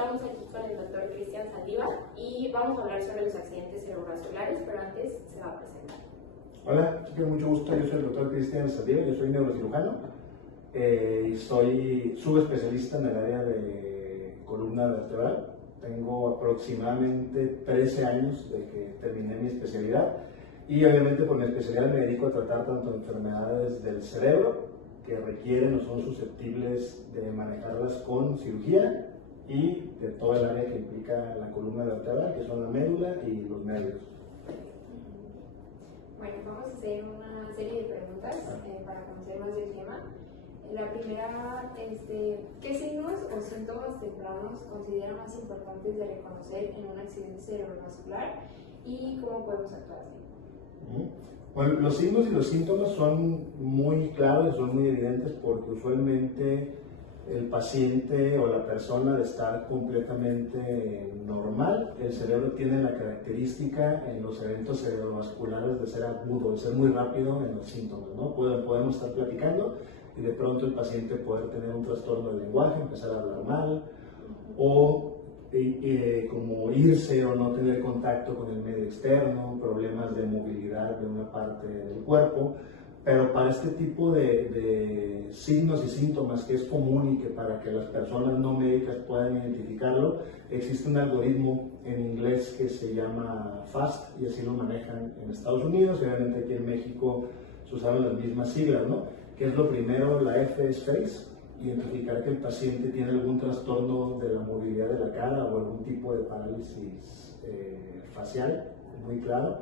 estamos aquí con el doctor Cristian Saldívar y vamos a hablar sobre los accidentes cerebrovasculares, pero antes se va a presentar. Hola, mucho gusto, yo soy el doctor Cristian Saldívar, yo soy neurocirujano y soy subespecialista en el área de columna vertebral. Tengo aproximadamente 13 años de que terminé mi especialidad y obviamente por mi especialidad me dedico a tratar tanto enfermedades del cerebro que requieren o son susceptibles de manejarlas con cirugía y de todo el área que implica la columna vertebral, que son la médula y los nervios. Bueno, vamos a hacer una serie de preguntas para conocer más del tema. La primera, ¿qué signos o síntomas tempranos consideran más importantes de reconocer en un accidente cerebrovascular y cómo podemos actuar? Bueno, los signos y los síntomas son muy claros, son muy evidentes porque usualmente el paciente o la persona de estar completamente normal, el cerebro tiene la característica en los eventos cerebrovasculares de ser agudo, de ser muy rápido en los síntomas, ¿no? Podemos estar platicando y de pronto el paciente puede tener un trastorno del lenguaje, empezar a hablar mal o como irse o no tener contacto con el medio externo, problemas de movilidad de una parte del cuerpo. Pero para este tipo de signos y síntomas que es común y que para que las personas no médicas puedan identificarlo, existe un algoritmo en inglés que se llama FAST y así lo manejan en Estados Unidos y obviamente aquí en México se usaron las mismas siglas, ¿no? Que es lo primero, la F es face, identificar que el paciente tiene algún trastorno de la movilidad de la cara o algún tipo de parálisis facial, muy claro.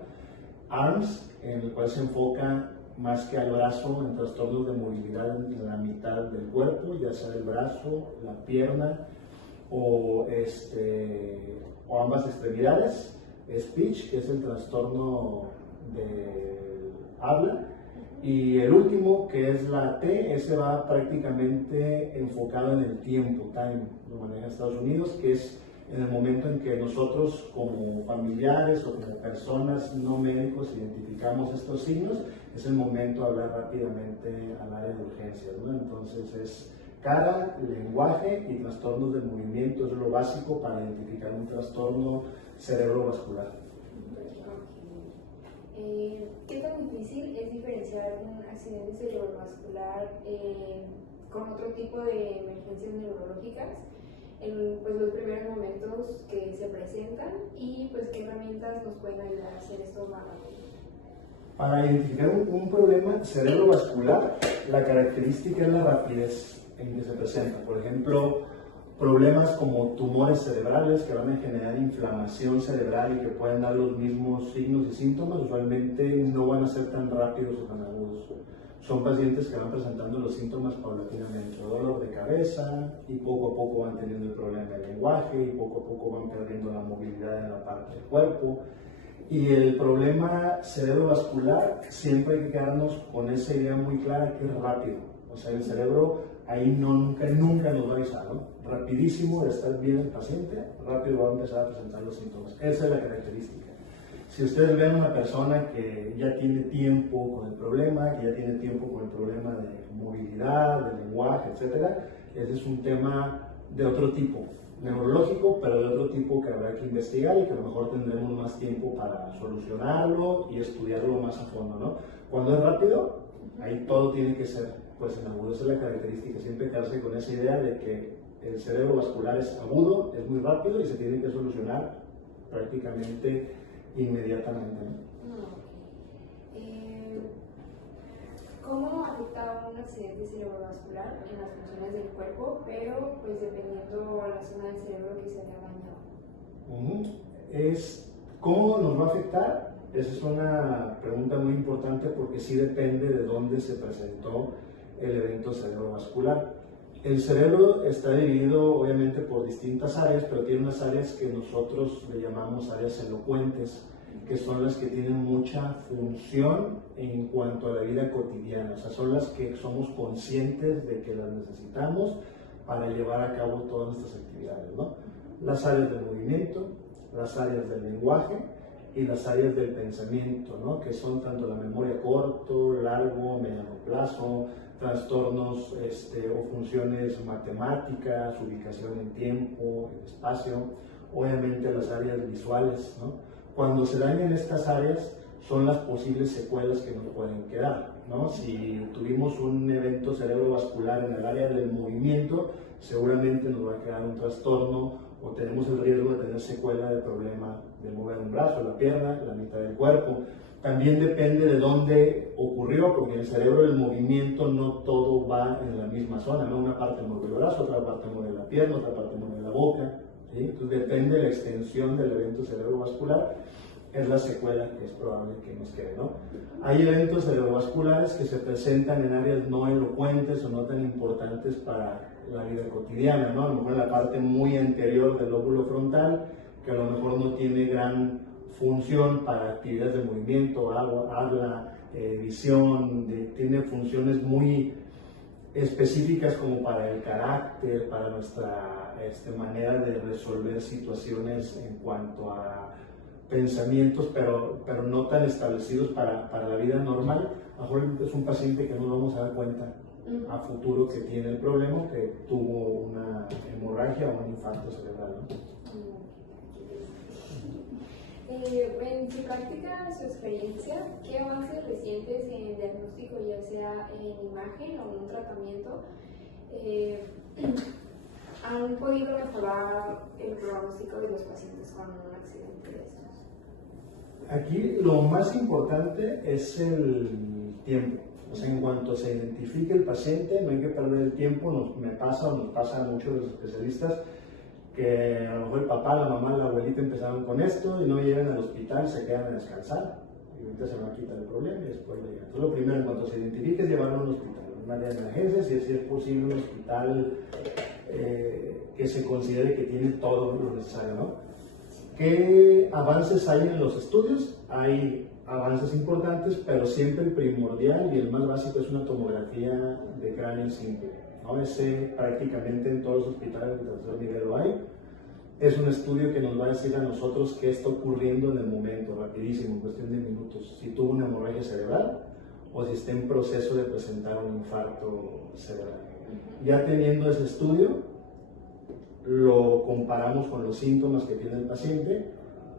ARMS, en el cual se enfoca más que al brazo en trastornos de movilidad en la mitad del cuerpo, ya sea el brazo, la pierna o ambas extremidades. Speech, que es el trastorno del habla. Y el último, que es la T, ese va prácticamente enfocado en el tiempo, time, lo maneja Estados Unidos, que es en el momento en que nosotros como familiares o como personas no médicos identificamos estos signos, es el momento de hablar rápidamente al área de urgencias, ¿no? Entonces es cara, lenguaje y trastornos del movimiento, es lo básico para identificar un trastorno cerebrovascular. ¿Qué tan difícil es diferenciar un accidente cerebrovascular con otro tipo de emergencias neurológicas en los primeros momentos que se presentan y pues qué herramientas nos pueden ayudar a hacer esto más rápido? Para identificar un problema cerebrovascular, la característica es la rapidez en que se presenta. Por ejemplo, problemas como tumores cerebrales que van a generar inflamación cerebral y que pueden dar los mismos signos y síntomas, usualmente no van a ser tan rápidos o tan agudos. Son pacientes que van presentando los síntomas paulatinamente, dolor de cabeza y poco a poco van teniendo el problema del lenguaje y poco a poco van perdiendo la movilidad en la parte del cuerpo. Y el problema cerebrovascular, siempre hay que quedarnos con esa idea muy clara que es rápido. O sea, el cerebro ahí nunca nos va a avisar, ¿no? Rapidísimo de estar bien el paciente, rápido va a empezar a presentar los síntomas. Esa es la característica. Si ustedes ven a una persona que ya tiene tiempo con el problema, que ya tiene tiempo con el problema de movilidad, de lenguaje, etc., ese es un tema de otro tipo, neurológico, pero de otro tipo que habrá que investigar y que a lo mejor tendremos más tiempo para solucionarlo y estudiarlo más a fondo, ¿no? Cuando es rápido, ahí todo tiene que ser pues en agudo. Esa es la característica, siempre quedarse con esa idea de que el cerebro vascular es agudo, es muy rápido y se tiene que solucionar prácticamente inmediatamente, ¿no? ¿Cómo afecta un accidente cerebrovascular en las funciones del cuerpo, pero pues dependiendo la zona del cerebro que se haya dañado? ¿Cómo nos va a afectar? Esa es una pregunta muy importante porque sí depende de dónde se presentó el evento cerebrovascular. El cerebro está dividido obviamente por distintas áreas, pero tiene unas áreas que nosotros le llamamos áreas elocuentes, que son las que tienen mucha función en cuanto a la vida cotidiana, o sea, son las que somos conscientes de que las necesitamos para llevar a cabo todas nuestras actividades, ¿no? Las áreas del movimiento, las áreas del lenguaje y las áreas del pensamiento, ¿no? Que son tanto la memoria corto, largo, mediano plazo, trastornos o funciones matemáticas, ubicación en tiempo, en espacio, obviamente las áreas visuales, ¿no? Cuando se dañan estas áreas son las posibles secuelas que nos pueden quedar, ¿no? Si tuvimos un evento cerebrovascular en el área del movimiento, seguramente nos va a quedar un trastorno o tenemos el riesgo de tener secuela de problema de mover un brazo, la pierna, la mitad del cuerpo. También depende de dónde ocurrió, porque en el cerebro del movimiento no todo va en la misma zona, ¿no? Una parte mueve el brazo, otra parte mueve la pierna, otra parte mueve la boca, ¿sí? Entonces depende de la extensión del evento cerebrovascular, es la secuela que es probable que nos quede, ¿no? Hay eventos cerebrovasculares que se presentan en áreas no elocuentes o no tan importantes para la vida cotidiana, ¿no? A lo mejor en la parte muy anterior del lóbulo frontal, que a lo mejor no tiene gran función para actividades de movimiento, habla, visión, tiene funciones muy específicas como para el carácter, para nuestra manera de resolver situaciones en cuanto a pensamientos, pero no tan establecidos para la vida normal. A lo mejor es un paciente que no nos vamos a dar cuenta a futuro que tiene el problema, que tuvo una hemorragia o un infarto cerebral, ¿no? En su práctica, su experiencia, ¿qué avances recientes en diagnóstico, ya sea en imagen o en un tratamiento, han podido mejorar el pronóstico de los pacientes con un accidente de estos? Aquí lo más importante es el tiempo. O sea, en cuanto se identifique el paciente, no hay que perder el tiempo. Nos pasa a muchos de los especialistas que a lo mejor el papá, la mamá, la abuelita empezaron con esto y no llegan al hospital, se quedan a descansar y ahorita se van a quitar el problema y después llegan. Entonces lo primero, en cuanto se identifique, es llevarlo a un hospital, un área de emergencias, y si es posible un hospital que se considere que tiene todo lo necesario, ¿no? ¿Qué avances hay en los estudios? Hay avances importantes, pero siempre el primordial y el más básico es una tomografía de cráneo simple, ¿no? Ese prácticamente en todos los hospitales de tercer nivel lo hay. Es un estudio que nos va a decir a nosotros qué está ocurriendo en el momento, rapidísimo, en cuestión de minutos, si tuvo una hemorragia cerebral o si está en proceso de presentar un infarto cerebral. Ya teniendo ese estudio, lo comparamos con los síntomas que tiene el paciente.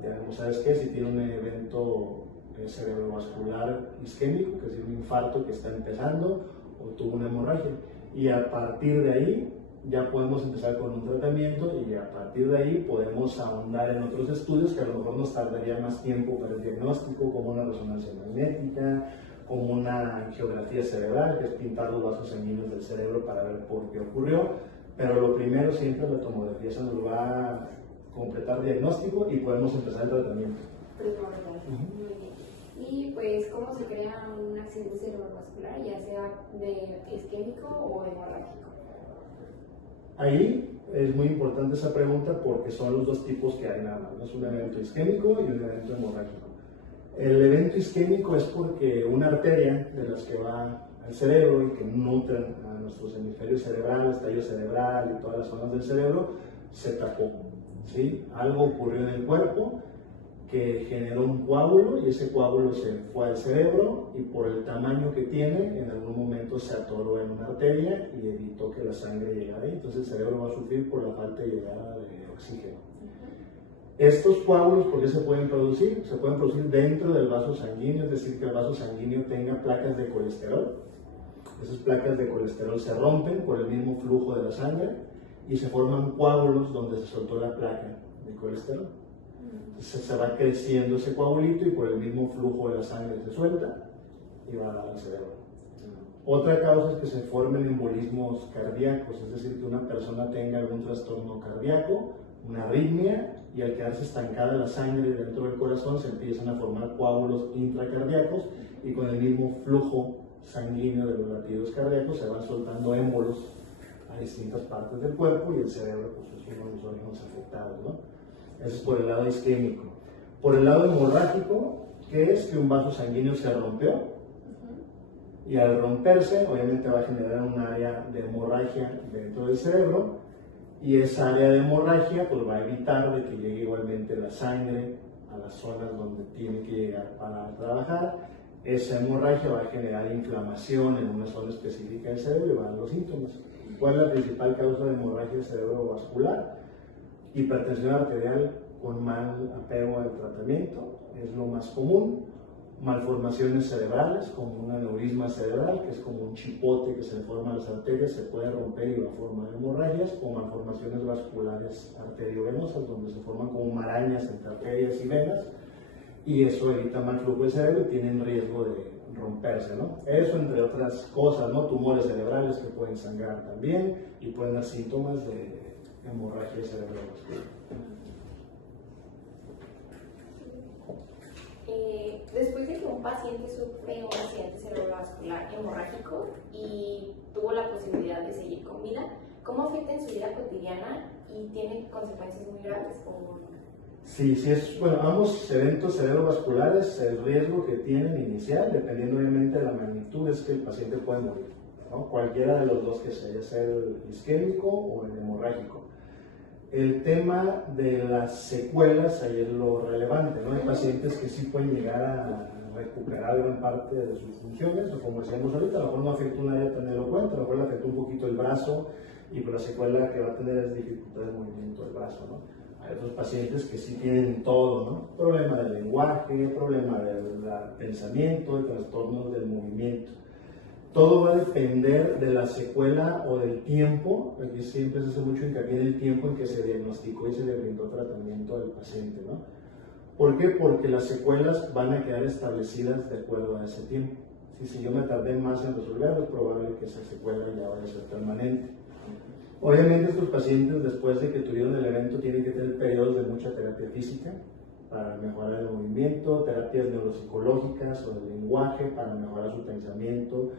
Digamos, ¿sabes qué? Si tiene un evento cerebrovascular isquémico, que es un infarto que está empezando, o tuvo una hemorragia. Y a partir de ahí ya podemos empezar con un tratamiento y a partir de ahí podemos ahondar en otros estudios que a lo mejor nos tardaría más tiempo para el diagnóstico, como una resonancia magnética, como una angiografía cerebral, que es pintar los vasos sanguíneos del cerebro para ver por qué ocurrió. Pero lo primero siempre es la tomografía, eso nos va a completar diagnóstico y podemos empezar el tratamiento. Muy bien. Y pues, ¿cómo se crea un accidente cerebrovascular, ya sea de isquémico o hemorrágico? Ahí es muy importante esa pregunta porque son los dos tipos que hay nada más, ¿no? Es un evento isquémico y un evento hemorrágico. El evento isquémico es porque una arteria de las que va al cerebro y que nutren a nuestros hemisferios cerebrales, tallo cerebral y todas las zonas del cerebro, se tapó, ¿sí? Algo ocurrió en el cuerpo que generó un coágulo y ese coágulo se fue al cerebro y por el tamaño que tiene, en algún momento se atoró en una arteria y evitó que la sangre llegara ahí. Entonces el cerebro va a sufrir por la falta de llegada de oxígeno. Estos coágulos, ¿por qué se pueden producir? Se pueden producir dentro del vaso sanguíneo, es decir, que el vaso sanguíneo tenga placas de colesterol. Esas placas de colesterol se rompen por el mismo flujo de la sangre y se forman coágulos donde se soltó la placa de colesterol. Entonces se va creciendo ese coagulito y por el mismo flujo de la sangre se suelta y va a dar al cerebro. Otra causa es que se formen embolismos cardíacos, es decir, que una persona tenga algún trastorno cardíaco, una arritmia, y al quedarse estancada la sangre dentro del corazón se empiezan a formar coágulos intracardíacos y con el mismo flujo sanguíneo de los latidos cardíacos se van soltando émbolos a distintas partes del cuerpo y el cerebro pues, es uno de los órganos afectados, ¿no? Eso es por el lado isquémico. Por el lado hemorrágico, ¿qué es? Que un vaso sanguíneo se rompió y al romperse obviamente va a generar un área de hemorragia dentro del cerebro y esa área de hemorragia pues, va a evitar de que llegue igualmente la sangre a las zonas donde tiene que llegar para trabajar esa hemorragia va a generar inflamación en una zona específica del cerebro y van los síntomas. ¿Cuál es la principal causa de hemorragia cerebrovascular? Hipertensión arterial con mal apego al tratamiento, es lo más común. Malformaciones cerebrales, como un aneurisma cerebral, que es como un chipote que se le forma a las arterias, se puede romper y va a formar hemorragias, o malformaciones vasculares arteriovenosas, donde se forman como marañas entre arterias y venas, y eso evita mal flujo del cerebro y tienen riesgo de romperse, ¿no? Eso entre otras cosas, ¿no? Tumores cerebrales que pueden sangrar también y pueden dar síntomas de hemorragia cerebrovascular. Después de que un paciente sufre un accidente cerebrovascular hemorrágico y tuvo la posibilidad de seguir con vida, ¿cómo afecta en su vida cotidiana y tiene consecuencias muy graves? Sí, es, bueno, ambos eventos cerebrovasculares, el riesgo que tienen inicial, dependiendo obviamente de la magnitud, es que el paciente puede morir, ¿no? Cualquiera de los dos que sea, ya sea el isquémico o el hemorrágico. El tema de las secuelas, ahí es lo relevante, ¿no? Hay pacientes que sí pueden llegar a recuperar gran parte de sus funciones, o como decíamos ahorita, a lo mejor no afecta un área tan elocuente, a lo mejor le afecta un poquito el brazo, y por la secuela que va a tener es dificultad de movimiento del brazo, ¿no? Hay otros pacientes que sí tienen todo, ¿no? Problema del lenguaje, problema del pensamiento, de trastornos del movimiento. Todo va a depender de la secuela o del tiempo. Aquí siempre se hace mucho hincapié en el tiempo en que se diagnosticó y se le brindó tratamiento al paciente, ¿no? ¿Por qué? Porque las secuelas van a quedar establecidas de acuerdo a ese tiempo. Si yo me tardé más en resolverlo, es probable que esa secuela ya vaya a ser permanente. Obviamente estos pacientes, después de que tuvieron el evento, tienen que tener periodos de mucha terapia física para mejorar el movimiento, terapias neuropsicológicas o del lenguaje para mejorar su pensamiento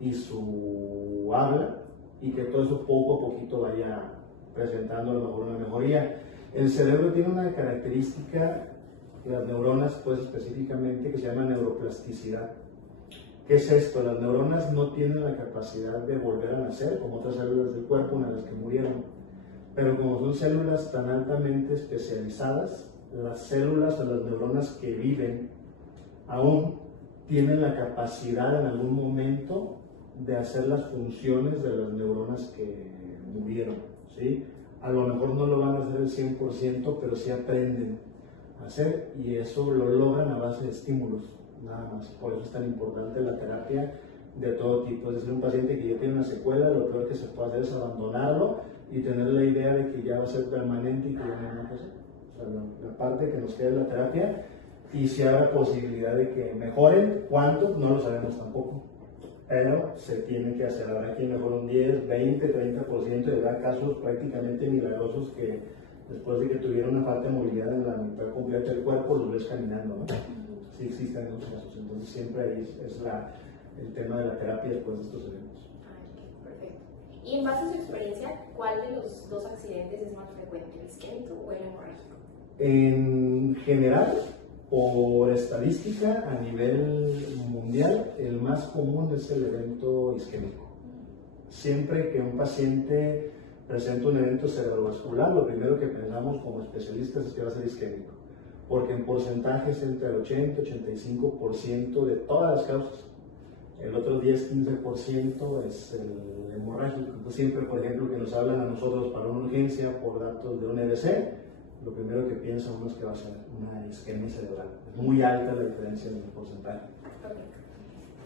y su habla, y que todo eso poco a poquito vaya presentando a lo mejor una mejoría. El cerebro tiene una característica, las neuronas pues específicamente, que se llama neuroplasticidad. ¿Qué es esto? Las neuronas no tienen la capacidad de volver a nacer como otras células del cuerpo, una vez que murieron. Pero como son células tan altamente especializadas, las células o las neuronas que viven aún tienen la capacidad en algún momento de hacer las funciones de las neuronas que murieron, ¿sí? A lo mejor no lo van a hacer el 100%, pero sí aprenden a hacer, y eso lo logran a base de estímulos, nada más. Por eso es tan importante la terapia de todo tipo. Es decir, un paciente que ya tiene una secuela, lo peor que se puede hacer es abandonarlo y tener la idea de que ya va a ser permanente y que ya no hay nada que hacer. O sea, la parte que nos queda es la terapia, y si habrá posibilidad de que mejoren, ¿cuánto? No lo sabemos tampoco, pero se tiene que hacer. Habrá quien mejora un 10, 20, 30%, y habrá casos prácticamente milagrosos que después de que tuvieron una falta de movilidad en la mitad completa del cuerpo, los ves caminando, ¿no? Sí existen esos casos, entonces siempre ahí es el tema de la terapia después de estos eventos. Perfecto. Y en base a su experiencia, ¿cuál de los dos accidentes es más frecuente, el isquémico o el hemorrágico? En general, por estadística, a nivel mundial, el más común es el evento isquémico. Siempre que un paciente presenta un evento cerebrovascular, lo primero que pensamos como especialistas es que va a ser isquémico, porque en porcentaje es entre el 80 y 85% de todas las causas. El otro 10-15% es el hemorrágico. Entonces, siempre, por ejemplo, que nos hablan a nosotros para una urgencia por datos de un EBC, lo primero que piensa uno es que va a ser una isquemia cerebral. Es muy alta la diferencia en el porcentaje. Okay.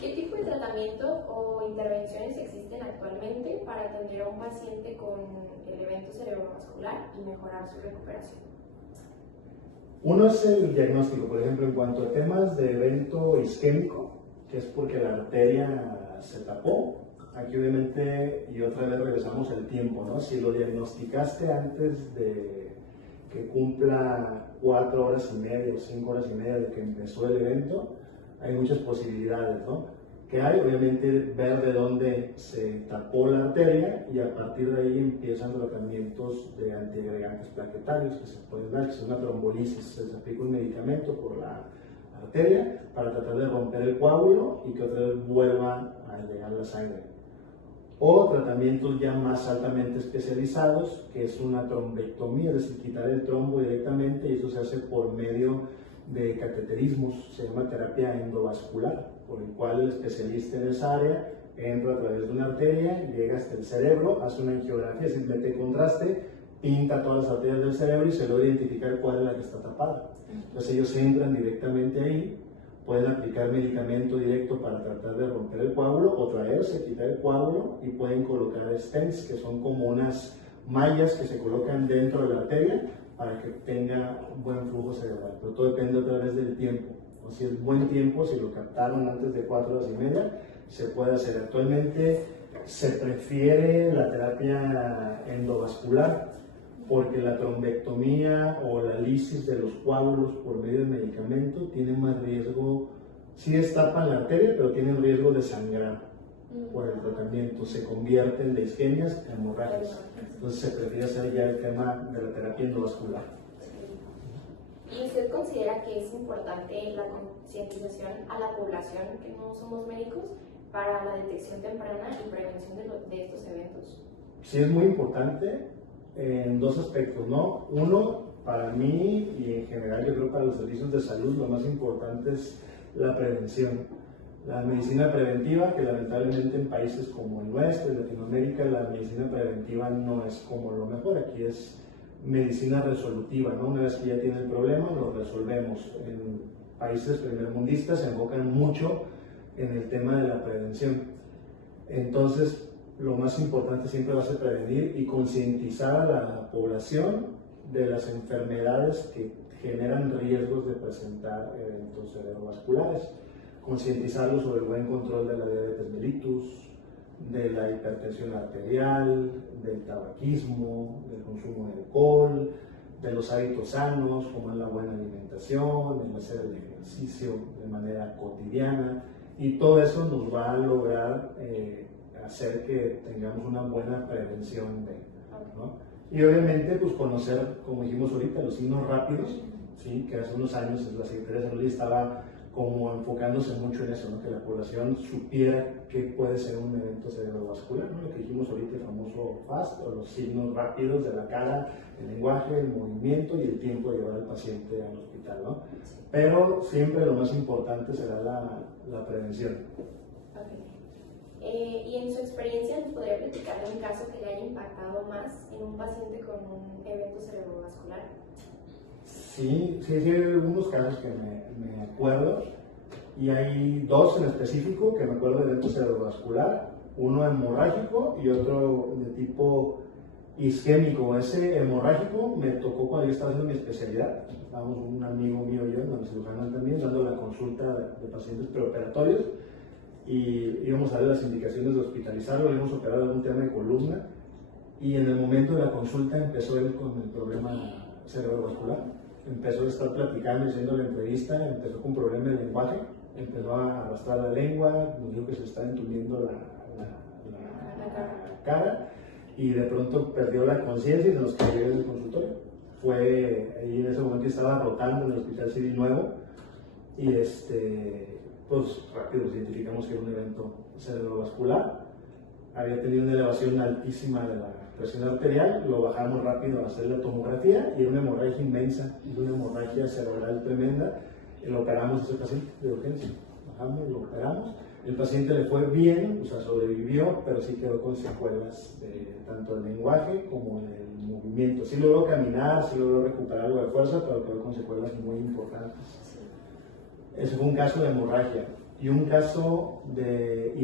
¿Qué tipo de tratamiento o intervenciones existen actualmente para atender a un paciente con el evento cerebrovascular y mejorar su recuperación? Uno es el diagnóstico, por ejemplo, en cuanto a temas de evento isquémico, que es porque la arteria se tapó. Aquí obviamente, y otra vez regresamos al tiempo, ¿no? Si lo diagnosticaste antes de que cumpla 4 horas y media o 5 horas y media de que empezó el evento, hay muchas posibilidades, ¿no? Que hay, obviamente, ver de dónde se tapó la arteria, y a partir de ahí empiezan tratamientos de antiagregantes plaquetarios que se pueden dar, que es una trombolisis. Se aplica un medicamento por la arteria para tratar de romper el coágulo y que otra vez vuelva a llegar la sangre. O tratamientos ya más altamente especializados, que es una trombectomía, es decir, quitar el trombo directamente, y eso se hace por medio de cateterismos, se llama terapia endovascular. por el cual el especialista en esa área entra a través de una arteria, llega hasta el cerebro, hace una angiografía simplemente de contraste, pinta todas las arterias del cerebro y se logra identificar cuál es la que está tapada. Entonces ellos entran directamente ahí, pueden aplicar medicamento directo para tratar de romper el coágulo o traerse, quitar el coágulo, y pueden colocar stents, que son como unas mallas que se colocan dentro de la arteria para que tenga un buen flujo cerebral. Pero todo depende otra vez del tiempo. O si es buen tiempo, si lo captaron antes de 4 horas y media, se puede hacer. Actualmente se prefiere la terapia endovascular porque la trombectomía o la lisis de los coágulos por medio de medicamento tiene más riesgo, sí destapan la arteria, pero tienen riesgo de sangrar por el tratamiento, se convierten de isquemias a hemorragias. Entonces se prefiere hacer ya el tema de la terapia endovascular. ¿Y usted considera que es importante la concientización a la población que no somos médicos para la detección temprana y prevención de estos eventos? Sí, es muy importante en dos aspectos, ¿no? Uno, para mí y en general yo creo para los servicios de salud, lo más importante es la prevención. La medicina preventiva, que lamentablemente en países como el nuestro, en Latinoamérica, la medicina preventiva no es como lo mejor. Aquí es medicina resolutiva, ¿no? Una vez que ya tiene el problema, lo resolvemos. En países primermundistas se enfocan mucho en el tema de la prevención. Entonces, lo más importante siempre va a ser prevenir y concientizar a la población de las enfermedades que generan riesgos de presentar eventos cerebrovasculares. Concientizarlos sobre el buen control de la diabetes mellitus, de la hipertensión arterial, del tabaquismo, del consumo de alcohol, de los hábitos sanos, como es la buena alimentación, el hacer el ejercicio de manera cotidiana, y todo eso nos va a lograr hacer que tengamos una buena prevención de, ¿no? Y obviamente pues conocer, como dijimos ahorita, los signos rápidos, ¿sí? Que hace unos años la Secretaría de Salud estaba como enfocándose mucho en eso, ¿no? Que la población supiera qué puede ser un evento cerebrovascular, ¿no? Lo que dijimos ahorita, el famoso FAST, o los signos rápidos de la cara, el lenguaje, el movimiento y el tiempo de llevar al paciente al hospital, ¿no? Pero siempre lo más importante será la prevención. Y en su experiencia, ¿nos podría platicar de un caso que le haya impactado más en un paciente con un evento cerebrovascular? Sí, hay algunos casos que me acuerdo, y hay dos en específico que me acuerdo de evento cerebrovascular, uno hemorrágico y otro de tipo isquémico. Ese hemorrágico me tocó cuando yo estaba haciendo mi especialidad. Estábamos un amigo mío y yo, un cirujano también, dando la consulta de pacientes preoperatorios, y íbamos a ver las indicaciones de hospitalizarlo, le íbamos a operar algún tema de columna, y en el momento de la consulta empezó él con el problema cerebrovascular. Empezó a estar platicando, haciendo la entrevista, empezó con problemas de lenguaje, empezó a arrastrar la lengua, nos dijo que se estaba entumiendo la cara, y de pronto perdió la conciencia y se nos cayó en el consultorio. Fue ahí en ese momento, estaba rotando en el Hospital Civil Nuevo, y pues rápido identificamos que era un evento cerebrovascular. Había tenido una elevación altísima de la presión arterial, lo bajamos rápido a hacer la tomografía y era una hemorragia inmensa, una hemorragia cerebral tremenda. Lo operamos a ese paciente de urgencia, bajamos, lo operamos. El paciente le fue bien, o sea, sobrevivió, pero sí quedó con secuelas tanto del lenguaje como del movimiento. Sí logró caminar, sí logró recuperar algo de fuerza, pero quedó con secuelas muy importantes. Ese fue un caso de hemorragia. Y un caso de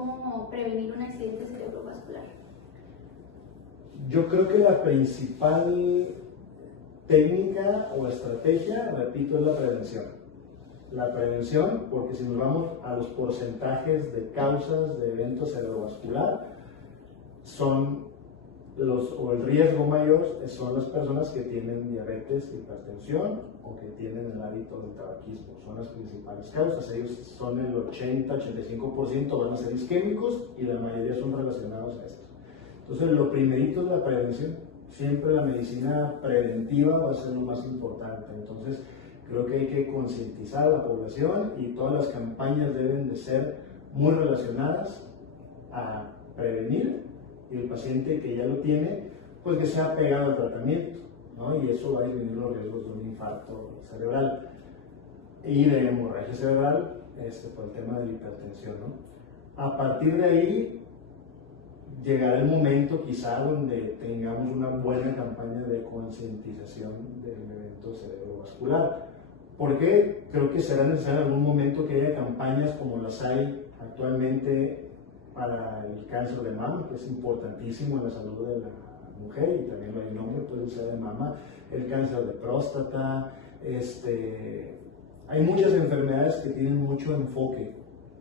¿Cómo prevenir un accidente cerebrovascular? Yo creo que la principal técnica o estrategia, repito, es la prevención. La prevención, porque si nos vamos a los porcentajes de causas de evento cerebrovascular, o el riesgo mayor son las personas que tienen diabetes, hipertensión o que tienen el hábito del tabaquismo. Son las principales causas. Ellos son el 80-85% van a ser isquémicos y la mayoría son relacionados a esto. Entonces, lo primerito es la prevención. Siempre la medicina preventiva va a ser lo más importante. Entonces, creo que hay que concientizar a la población y todas las campañas deben de ser muy relacionadas a prevenir y el paciente que ya lo tiene, pues que sea pegado al tratamiento, ¿no? Y eso va a disminuir los riesgos de un infarto cerebral y de hemorragia cerebral por el tema de la hipertensión, ¿no? A partir de ahí llegará el momento quizá donde tengamos una buena campaña de concientización del evento cerebrovascular. Porque creo que será necesario en algún momento que haya campañas como las hay actualmente para el cáncer de mama, que es importantísimo en la salud de la mujer, y también lo hay en hombre, puede ser de mama, el cáncer de próstata, hay muchas enfermedades que tienen mucho enfoque,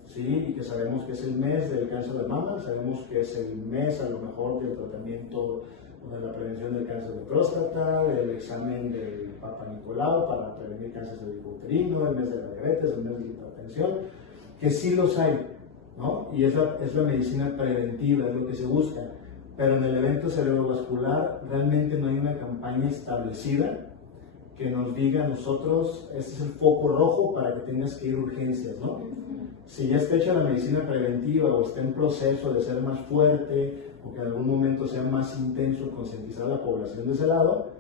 ¿sí? Y que sabemos que es el mes del cáncer de mama, sabemos que es el mes a lo mejor del tratamiento de la prevención del cáncer de próstata, del examen del Papa Nicolau para prevenir cáncer cervicuterino, el mes de la diabetes, el mes de la hipertensión, que sí los hay, ¿no? Y es la medicina preventiva, es lo que se busca. Pero en el evento cerebrovascular realmente no hay una campaña establecida que nos diga a nosotros, este es el foco rojo para que tengas que ir a urgencias, ¿no? Si ya está hecha la medicina preventiva o está en proceso de ser más fuerte o que en algún momento sea más intenso concientizar a la población de ese lado,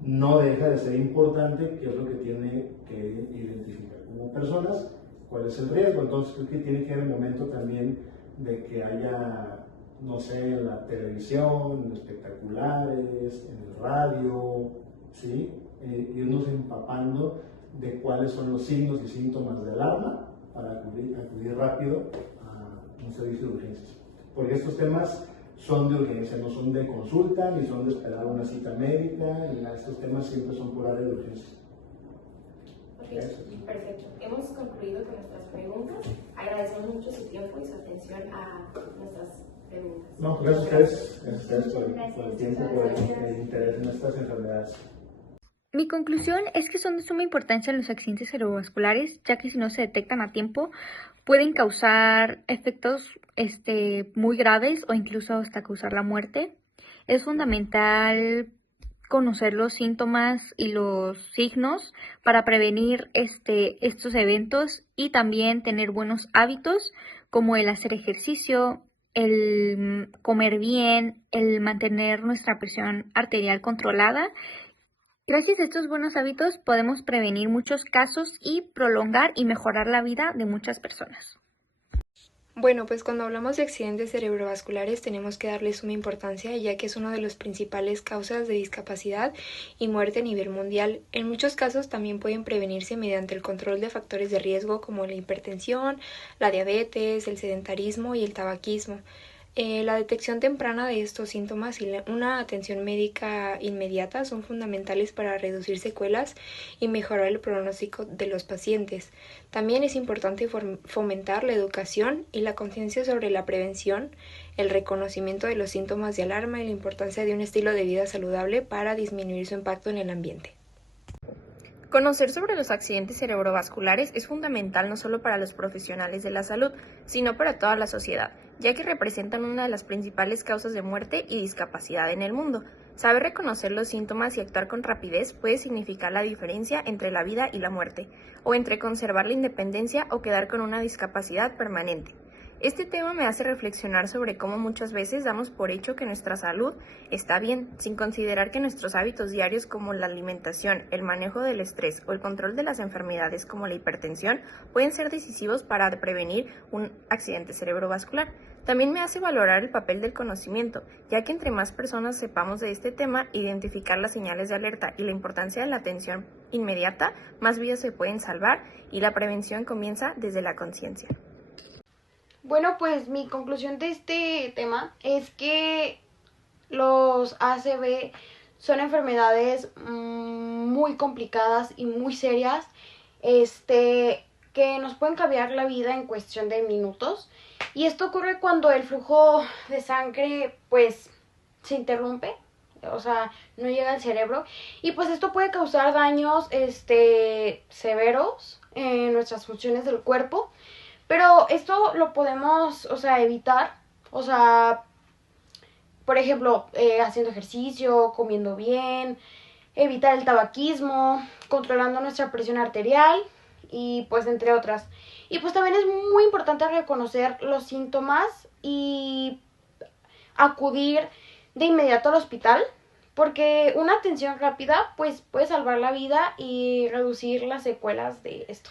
no deja de ser importante qué es lo que tiene que identificar como personas, cuál es el riesgo. Entonces creo que tiene que haber el momento también de que haya, no sé, en la televisión, en espectaculares, en el radio, ¿sí? Irnos empapando de cuáles son los signos y síntomas de alarma para acudir rápido a un servicio de urgencias. Porque estos temas son de urgencia, no son de consulta, ni son de esperar una cita médica, ni nada. Estos temas siempre son por área de urgencia. Ok, perfecto. Hemos concluido con nuestras preguntas. Agradecemos mucho su tiempo y su atención a nuestras preguntas. No, gracias a ustedes por el tiempo, por el interés en estas enfermedades. Mi conclusión es que son de suma importancia los accidentes cerebrovasculares, ya que si no se detectan a tiempo pueden causar efectos muy graves o incluso hasta causar la muerte. Es fundamental conocer los síntomas y los signos para prevenir estos eventos y también tener buenos hábitos como el hacer ejercicio, el comer bien, el mantener nuestra presión arterial controlada. Gracias a estos buenos hábitos podemos prevenir muchos casos y prolongar y mejorar la vida de muchas personas. Bueno, pues cuando hablamos de accidentes cerebrovasculares tenemos que darle suma importancia, ya que es una de las principales causas de discapacidad y muerte a nivel mundial. En muchos casos también pueden prevenirse mediante el control de factores de riesgo como la hipertensión, la diabetes, el sedentarismo y el tabaquismo. La detección temprana de estos síntomas y una atención médica inmediata son fundamentales para reducir secuelas y mejorar el pronóstico de los pacientes. También es importante fomentar la educación y la conciencia sobre la prevención, el reconocimiento de los síntomas de alarma y la importancia de un estilo de vida saludable para disminuir su impacto en el ambiente. Conocer sobre los accidentes cerebrovasculares es fundamental no solo para los profesionales de la salud, sino para toda la sociedad, ya que representan una de las principales causas de muerte y discapacidad en el mundo. Saber reconocer los síntomas y actuar con rapidez puede significar la diferencia entre la vida y la muerte, o entre conservar la independencia o quedar con una discapacidad permanente. Este tema me hace reflexionar sobre cómo muchas veces damos por hecho que nuestra salud está bien, sin considerar que nuestros hábitos diarios como la alimentación, el manejo del estrés o el control de las enfermedades como la hipertensión pueden ser decisivos para prevenir un accidente cerebrovascular. También me hace valorar el papel del conocimiento, ya que entre más personas sepamos de este tema, identificar las señales de alerta y la importancia de la atención inmediata, más vidas se pueden salvar y la prevención comienza desde la conciencia. Bueno, pues mi conclusión de este tema es que los ACV son enfermedades muy complicadas y muy serias, que nos pueden cambiar la vida en cuestión de minutos. Y esto ocurre cuando el flujo de sangre pues se interrumpe, o sea, no llega al cerebro. Y pues esto puede causar daños severos en nuestras funciones del cuerpo. Pero esto lo podemos, o sea, evitar, o sea, por ejemplo, haciendo ejercicio, comiendo bien, evitar el tabaquismo, controlando nuestra presión arterial y pues entre otras. Y pues también es muy importante reconocer los síntomas y acudir de inmediato al hospital, porque una atención rápida pues puede salvar la vida y reducir las secuelas de esto.